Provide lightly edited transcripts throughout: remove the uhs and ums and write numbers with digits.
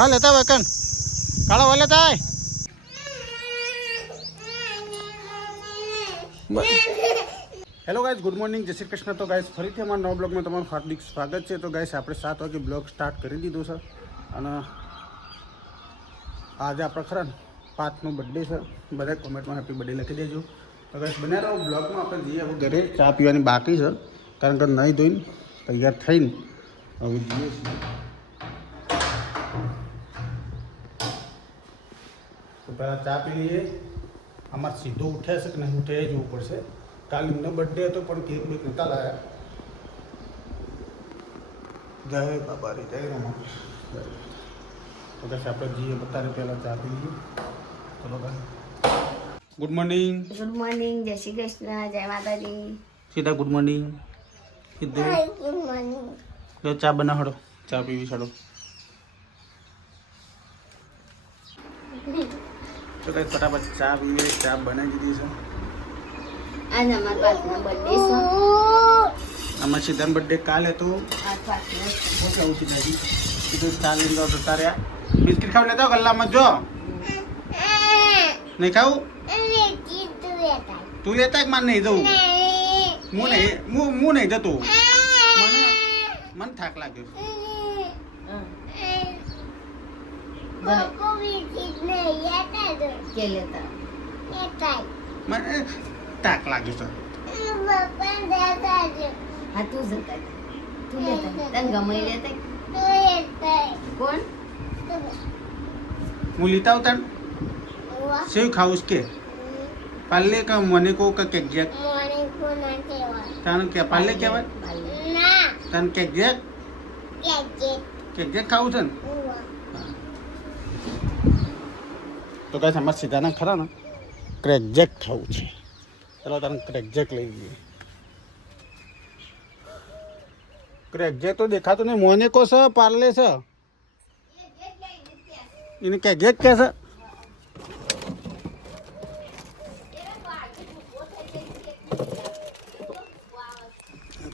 હા લેતા હોય કન કાળો હોય લેતા હોય હેલો ગાઈસ ગુડ મોર્નિંગ જય શ્રી કૃષ્ણ. તો ગાઈસ ફરીથી અમારા નવા બ્લોગમાં તમારું હાર્દિક સ્વાગત છે. તો ગાઈસ આપણે 7 વાગે બ્લોગ સ્ટાર્ટ કરી દીધું છે અને આજે આપણે ખરા ને 5નો બર્થડે છે. બધા કોમેન્ટમાં હેપી બર્થડે લખી દેજો. તો ગાઈસ બન્યા રહો બ્લોગમાં. આપણે જઈએ હવે ઘરે ચા પીવાની બાકી છે કારણ કે નહીં ધોઈને તૈયાર થઈને હવે જઈએ છીએ. તો પહેલાં ચા પી લઈએ. અમારે સીધો ઉઠે છે કે નહીં ઉઠે એ જોવું પડશે. કાલે એમનો બર્થડે હતો પણ કેક બેક નહોતા લાવ્યા. જય બાબા રે જય રમા. તો બસ આપણે જઈએ બતારે પહેલાં ચા પી લઈએ. ચલો ભાઈ ગુડ મોર્નિંગ. ગુડ મોર્નિંગ, જય શ્રી કૃષ્ણ, જય માતાજી. સીધા ગુડ મોર્નિંગ સીધું. Good morning. જો ચા બનાવડો, ચા પીવી છોડો. તો કઈ ફટાફટ ચા પીવીએ. ચા બનાવી દીધી છે. આજે અમારા પાર્ટનો બર્થડે છે. આમાં સીધાનો બર્થડે કાલે હતો. આ પાર્ટનો ઓછા ઉઠી નાખી કીધું ચા લઈને જતા રહ્યા. બિસ્કિટ ખાવ લેતા ગલ્લામાં જો નહીં ખાવું. તું લેતા મારે નહીં જવું. હું નહીં જતો. મને થાક લાગ્યો. કે લેતા મને થાક લાગ્યો છે. હા તું જતા તું લેતા તને ગમે લેતા કોણ હું લેતા આવતા સેવ ખાવું કે પાલે કે મને કો કે કેક જેક તને કે પાલે કહેવાય તને કેક જેક ખાવું છે ને. તો કાંઈ અમારે સીધાના ખરા ને ક્રેક જેક ખાવું છે. ચાલો તને ક્રેક જેક લઈ લઈએ. ક્રેક જેક તો દેખાતું નહીં. મોને કો છે પાર્લે છે એને કે જેક કે છે.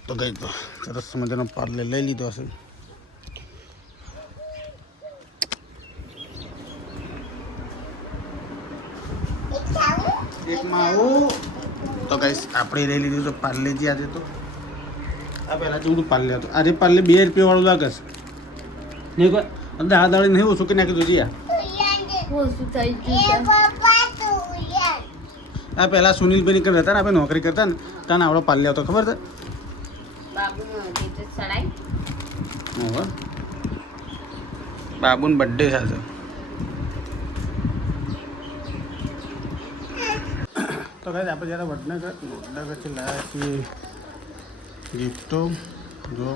તો ગઈ તો સરસ મજાનો પાર્લે લઈ લીધો હશે. એકમાં આવું તો ગાઈસ આપણે લઈ લીધું તો પાર્લેજી. આજે તો આ પહેલાં જેવડું પાર્લે હતું. આજે પાર્લે 2 રૂપિયા વાળું લાગે છે નહીં કોઈ દા દાળી નહીં ઓછું કે નાખી દઉં જીયા. ઓછું થઈ ગયું. આ પહેલાં સુનિલભાઈ કરતા હતા ને આપણે નોકરી કરતા ને ત્યાં આવડો પાર્લે આવતો ખબર છે. બાબુનો બર્થડે સાથે તો કાંઈ આપણે જ્યારે વડનગર વડનગરથી લાવ્યા છીએ ગિફ્ટો. જો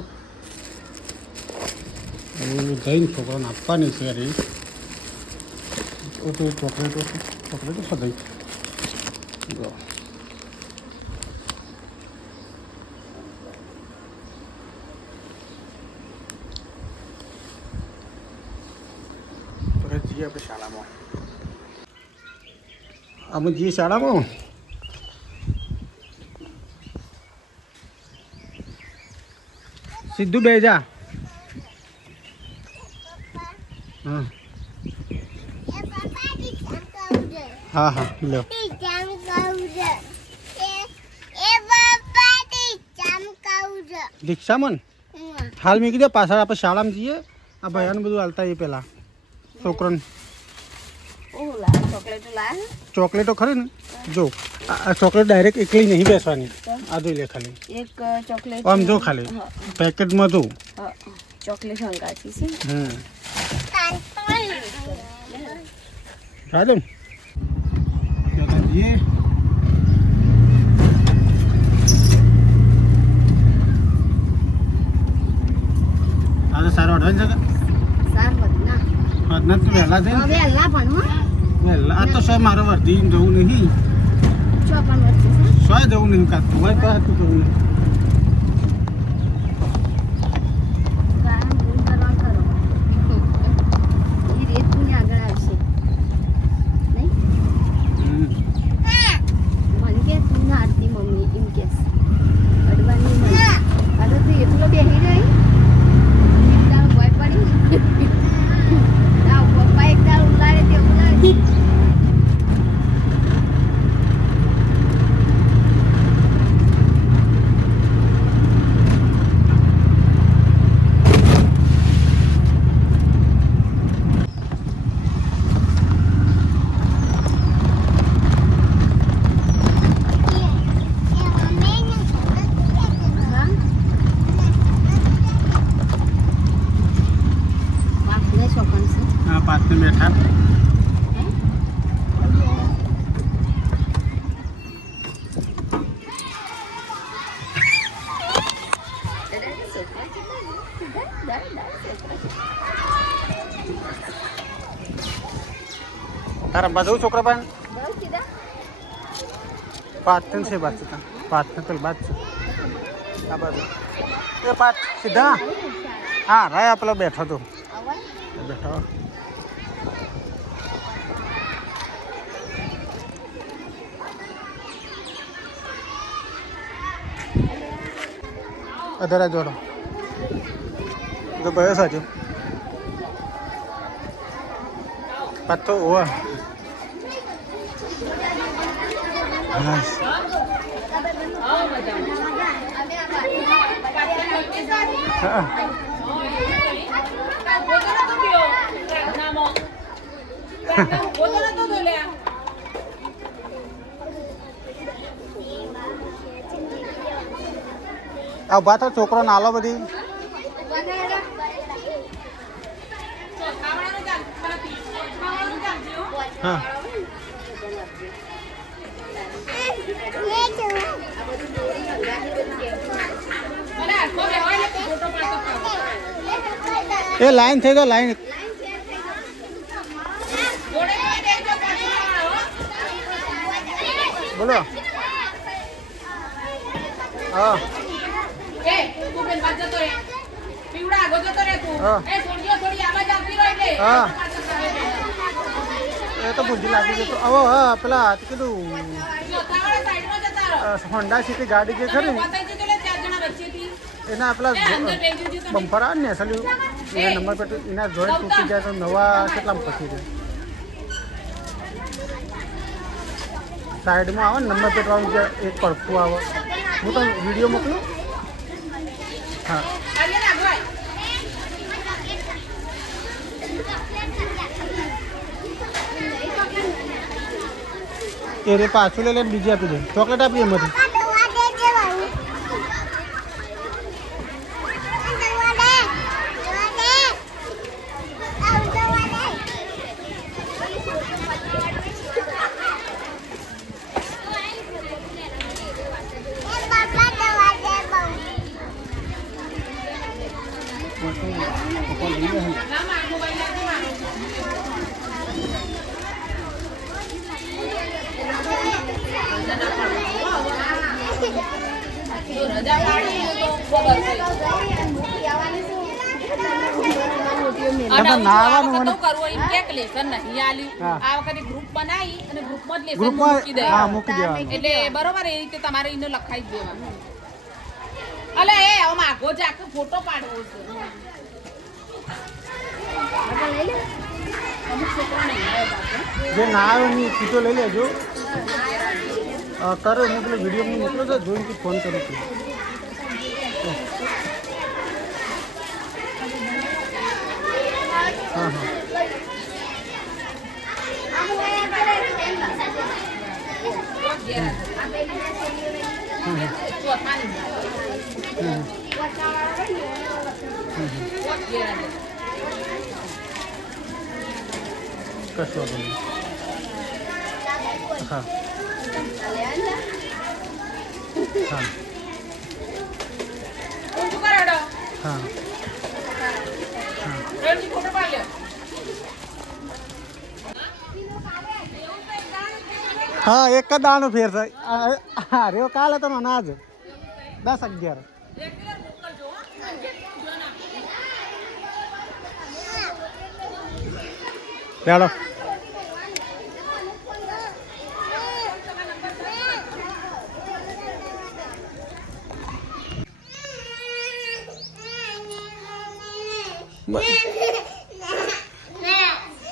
જઈને છોકરાને આપવાની છે. અરે તો ચોકલેટો સદાઈ જો જઈએ આપણે શાળામાં. અમે જઈએ શાળામાં. સીધું બે જા. હા હા લો. દીક્ષામન હાલ મેં કીધું પાછળ આપણે શાળામાં જઈએ. આ ભાઈઓને બધું હાલતા એ પહેલાં છોકરાને ચોકલેટો ખરી ને. જો આ ચોકલેટ ડાયરેક્ટ એકલી નહીં બેસવાની. આ જોઈ લે ખાલી એક ચોકલેટ આમ જો ખાલી પેકેટમાં જો ચોકલેટ હંગાતી છે. હા દો જઈએ. આજે સારો અડવાન્સ છે નથી વહેલા છે વહેલા. આ તો સાહેબ મારો વર્ધી જવું નહીં. સ્વાય જવું નહીં કાતું હોય તો હતું જવું નહીં. તારા બાજુ છોકરા પણ બહુ સીધા 5 છે બાદ છે 5 પેલ બાદ છે આ બાજુ એ 5 સીધા હા રાય પેલો બેઠો તો આવા બેઠો અધરા જોડો તો ગયો સાચું પાતો ઓવા હા હા આ બાતો છોકરો નાલો બધી હા એ લાઈન થઈ ગયો લાઈન બોલો હા હા એ તો બુદ્ધિ લાગી ગઈ તો હવે હા પેલા કીધું હોન્ડા સિટી ગાડી જે ખરી ને એના પેલા બમ્પર આવે ને અસલી એના નંબર પ્લેટ એના જોડે તૂટી જાય તો નવા કેટલામાં પસી જાય સાઈડમાં આવે ને નંબર પ્લેટ વાળું જે એક પડખું આવે હું તો વિડીયો મોકલું હા એ રે પાછું લઈ લઈને બીજી આપી દે ચોકલેટ આપી એમાંથી એટલે બરોબર એ રીતે તમારે એને લખાઈ જ દેવાનું. અલે એ હવે માગો છે આખો ફોટો પાડવો છે. જે ના આવે એની ફોટો લઈ લેજો કરો મોકલો વિડીયો મોકલો તો જોઈને ફોન કરું છું હા હા કશો નહીં હા હા હા હા એક જ દાણો ફેર થાય હા રે કાલે તો અનાજ 10-11 ચાલો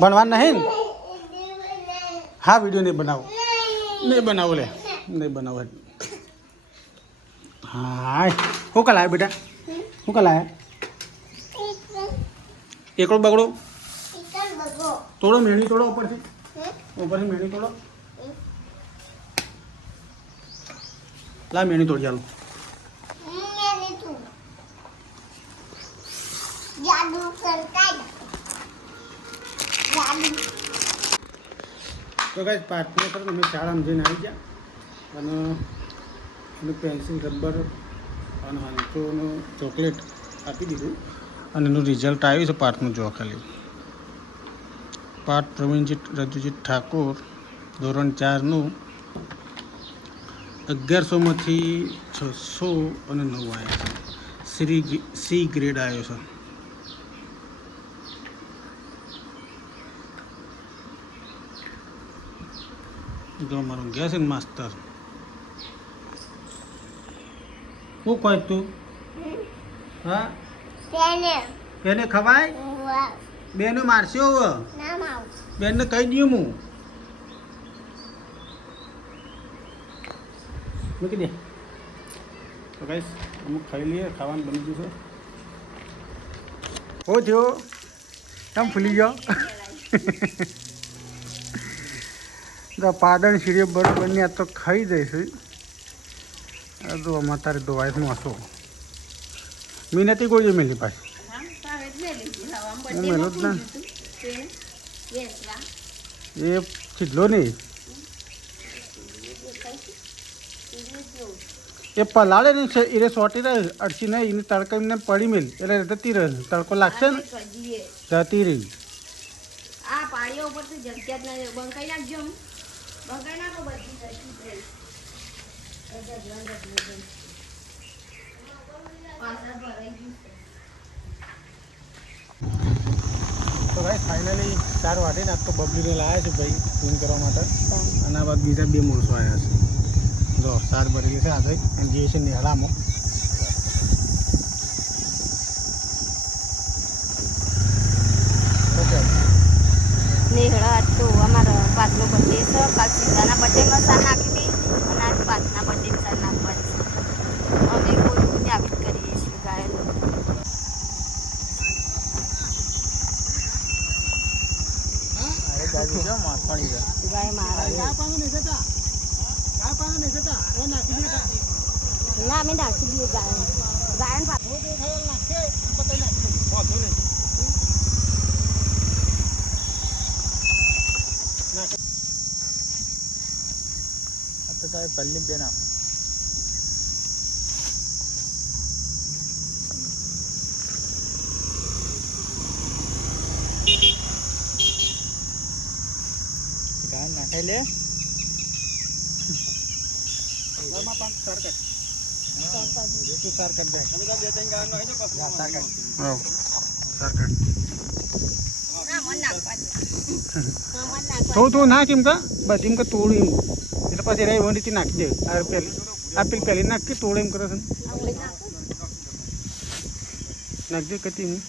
बनवाना नहीं हाँ वीडियो नहीं बनाओ ले नहीं बनाओ हाँ हो कल आया बेटा हो कल आया एकड़ो बगड़ो तोड़ो मेहनी तोड़ो ऊपर से मेहनी तोड़ो ला मेहनी तोड़ चालो तो गाइस पार्टनर पर અમે શાળામાં જઈને આવી ગયા અને પેન્સિલ રબર અને હાંચોનો ચોકલેટ આપી દીધું અને એનું રિઝલ્ટ આવ્યું છે પાર્ટનું જો ખાલી પાઠ પ્રવીણજી રજુજી ઠાકોર ધોરણ 4નું 1100માંથી 609 આવ્યા છે. સી ગ્રેડ આવ્યો છે. જો મારો ગયા છે ને માસ્તર. શું કહે તું? હા બેને ખવાય? બેને મારશે હવે. બેનને કહી દઉં હું. મૂકી દે. તો ગાઈસ અમુક ખાઈ લઈએ. ખાવાનું બની ગયું છે. હો થયો તમે ભૂલી જાઓ. પાદળ સીડીએ બરોબરની આ તો ખાઈ જઈશું. તો આમાં તારે ધોવાઈમાં હશો. મેં નથી કોઈ મેલી પાછી. હું મેલો જ ના. એ છીડલો નહીં. એ પલાળે નહીં છે એ સોટી રહે અડસી નહીં એને તડકા એમને પડી મેલ એટલે જતી રહે. તડકો લાગશે ને જતી રહી. આ પાણીઓ ઉપર તો જગ્યા જ નહીં. બંકાઈ નાખજો. બંકાઈ નાખો બધી જગ્યા. તો ભાઈ ફાઇનલી 4 વાગે ને આજ તો બબલીને લાવ્યા છે ભાઈ ક્લીન કરવા માટે. અને આ બાદ બીજા 2 માણસો આવ્યા છે. જો 4 ભરેલી છે આજે અને જે છે નિહાળામાં. નેહળા તો અમારા પાતનો બર્થડે છે. કાલ સીતાના બર્થડેમાં સાર નાખી હતી અને આજ પાતના બર્થડે સાર નાખવાની છે. અમે કોઈ રીતે આવી કરીએ છીએ ગાયન. ગાય મારા ના અમે નાખી દઈએ ગાયન. ગાયન પલ્લી બેન ગાયન નાખાઈ લે. તું નાખ એમ કા બધી એમ કે તોડી એટલે પછી રહી વંડીથી નાખી દે. આ પેલી નાખી તોડે એમ કરે છે નાખી દે કતી હું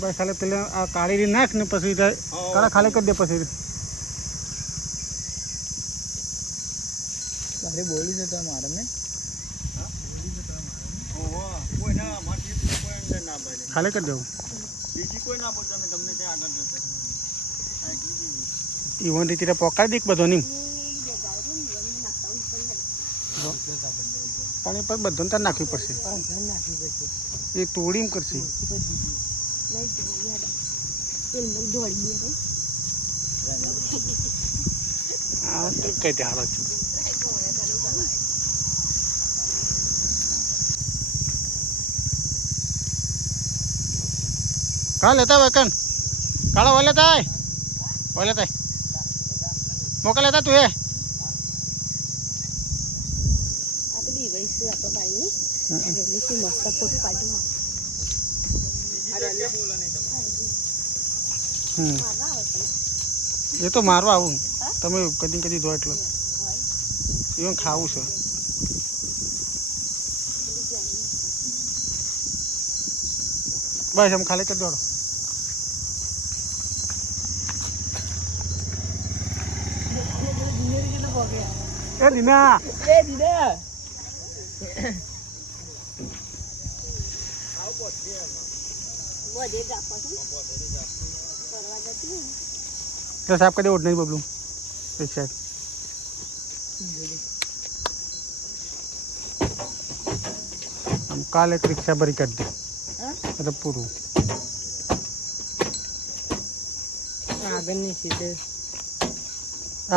બસ ખાલી પેલા આ કાળી નાખ ને પછી કાળા ખાલી કરી દે. પછી બોલી જતા મારે ને ખાલી કરી દઉં. ઈવન રીતે પકાડી દે બધો નહીં પણ એ પછી બધાને તાર નાખવી પડશે. એ તોડી એમ કરશે. હા તો કઈ તે હારો છું. કા લેતા વેકન કાળા વાલે થાય મોકલ લેતા તું. આ તો દીવાઈ છે આપણો ભાઈ ની મસ્ત ફોટો પાડ્યો. એ તો મારવા આવું તમે કદી દો એટલે એવું ખાવું છે. બસ એમ ખાલી કરી દોડો. એ દીના સાફ કરી દે. ઓઢ નહીં બબલું એક સાઈડ. આમ કાલે એક રિક્ષા ભરી કરી દે એટલે પૂરું. આગળની સીધે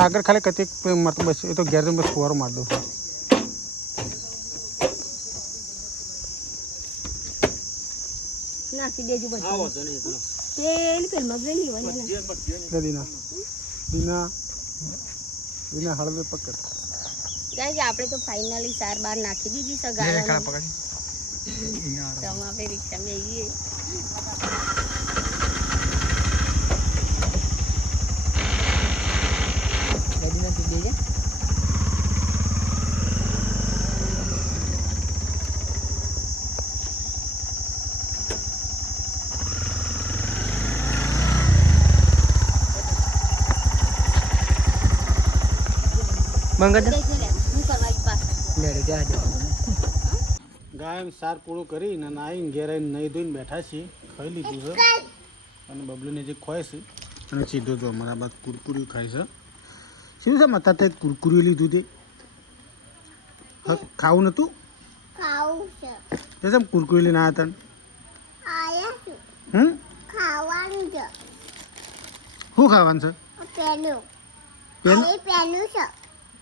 આગળ ખાલી કતી મતલબ બસ એ તો ઘેર બસ ફુવારો માર દઉં. નાખી દેજો બધું પેલી ફિલ્મ પેલી હોય ને દીના દીના દીના હળવે પકડ ગાઈસ આપણે તો ફાઇનલી 4 બાર નાખી દીધી છે ગાળા તો આપણે રિક્ષા માં જઈએ ગાય સાર પૂરું કરીને નાહીને ઘેર આવીને નહીં ધોઈને બેઠા છીએ ખાઈ લીધું છે અને બબલુને જે ખોય છે અને સીધો જો અમારા બાદ કુરકુરી ખાય છે શું છે માતા તે કુરકુરી લીધું તે ખાવું નતું ખાવું છે કેમ કુરકુરી લઈને આવ્યા તને આયા છું ખાવાનું છે શું ખાવાનું છે પેનું પેન પેનું છે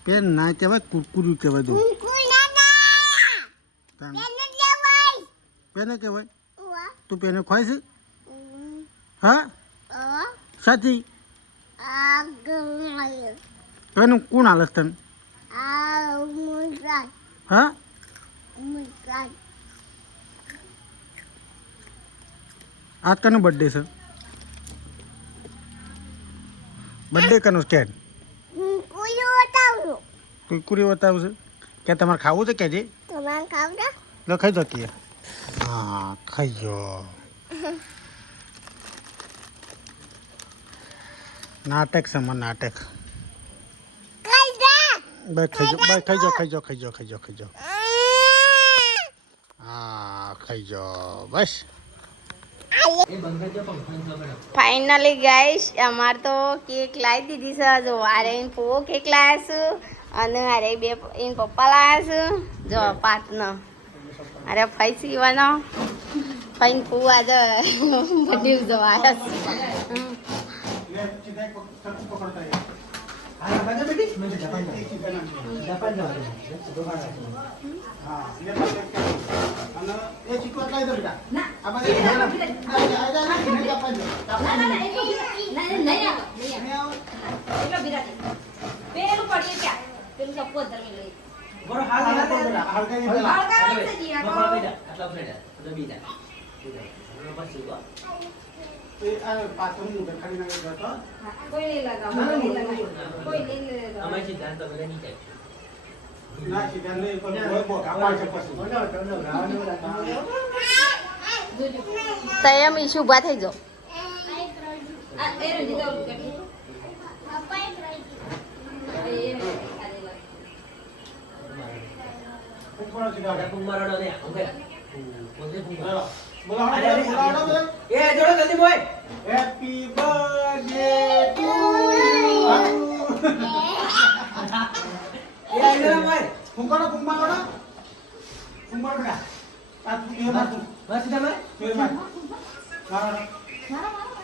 પેન ના કહેવાય કુરકુરી કહેવાય દો પેને કહેવાય તું પેને ખવાય છે હા સાચી પેનું કોણ હાલત તને હા આજ કનો બર્થડે છે બર્થડે કનો છે કુરકુરી બતાવશે કે તમારે ખાવું છે કે જે લો ખાઈ દો કે હા ખાઈ ગયો નાટક છે મને નાટક બસ ખાઈ જાઓ ખાઈ જાઓ ખાઈ જાઓ ખાઈ જાઓ ખાઈ જાઓ હા ખાઈ જાઓ બસ ફાઇનલી ગાઈસ અમાર તો કેક લાવી દીધી છે જો આરે ઇન પો કેક લાવ્યા છે અને આરે બે ઇન પપ્પા લાવ્યા છે જો પાતનો અરે ફઈ સીવાનો ફઈન ફુવા જ બધી જો આવ્યા સંયમ ઈશુ ઉભા થઈ જાઓ હેપી બર્થડે ટુ ફુંકાડો ફુંકાડો ફુંકાડો બેટા આ તું એ માર તું બસ સીધા માર તું એ માર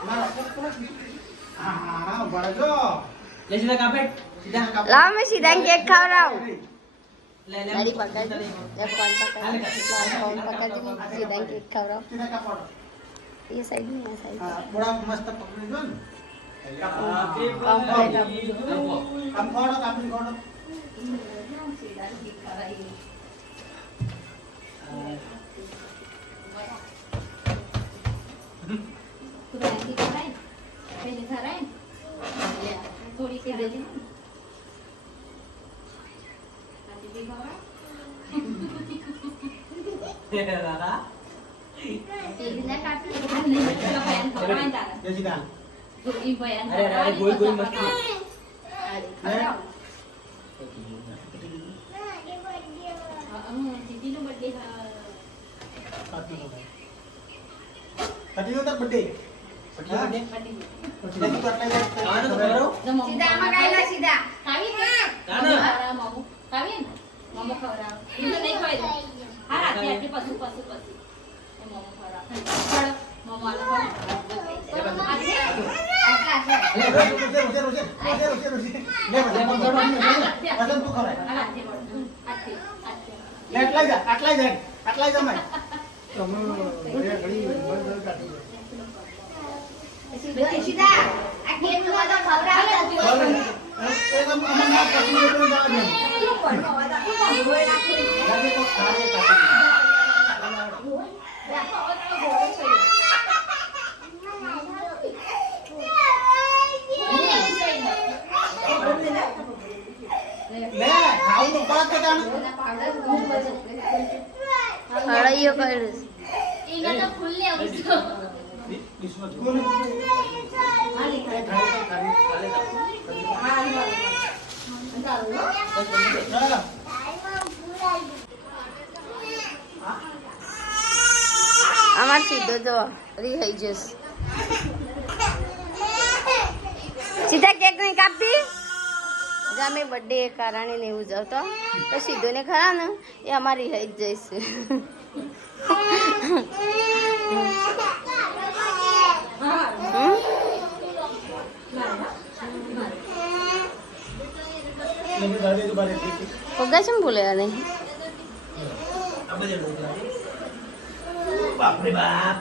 માર હા બળજો લે સીધા કાપે સીધા કાપે લાવ મેં સીધા કેક ખવડાવું દાડી પકડ એ ફોન પકડ સીધા કેક ખવડાવ સીધા કાપડો ये साइड में है साइड હા બડા મસ્ત પકડી દો ને કામ ખોડો કાપી ખોડો थोड़ी सी दे दी હળૈયો કર્યું અમાર સીધો જો રહી જશે સીધા કેક નહીં કાપતી અમે બર્થડે કારણે ને એવું જાવ તો સીધો ને ખરા ને એ અમારી રહી જ જઈશે હોગા છે ભૂલે નહીં બાપરે બાપ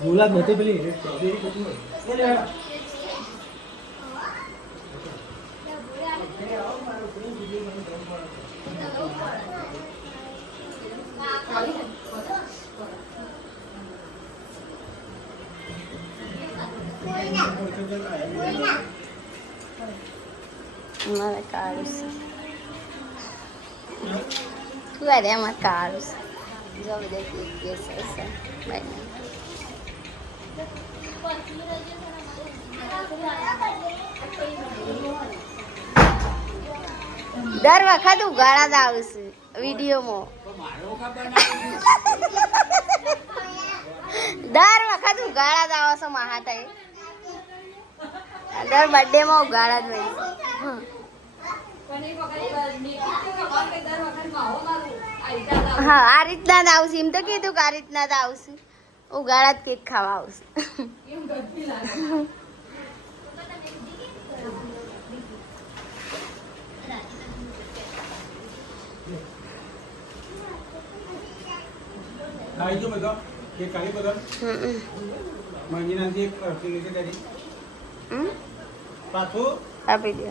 ગુલાબ નથી પેલી મારે કાળું છે તું અરે એમાં કાળું છે જો બધા કેક કેસ હશે દર વખત ઉગાડા જ આવશે વિડીયોમાં દર વખત ઉગાડા જ આવશે મહાતાઈ દર બર્થડે માં ઉગાડા જ હોય હા આ રીતના જ આવશે એમ તો કીધું કે આ રીતના જ આવશે ઉગાડા જ કેક ખાવા આવશે આવી જો બધા એક કાલી બધા મંજીનાથી એક અર્થી લીધી daddy પાછું આપી દે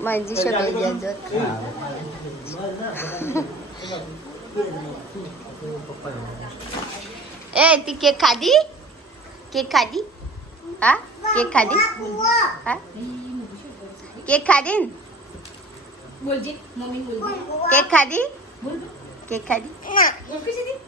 મંજી શકાઈ ગયા જો એ તી કેક ખાધી હા કેક ખાધી હા કેક ખાધી ને બોલજી મમ્મી બોલજી કેક ખાધી બોલ કેક ખાધી ના બોલ કે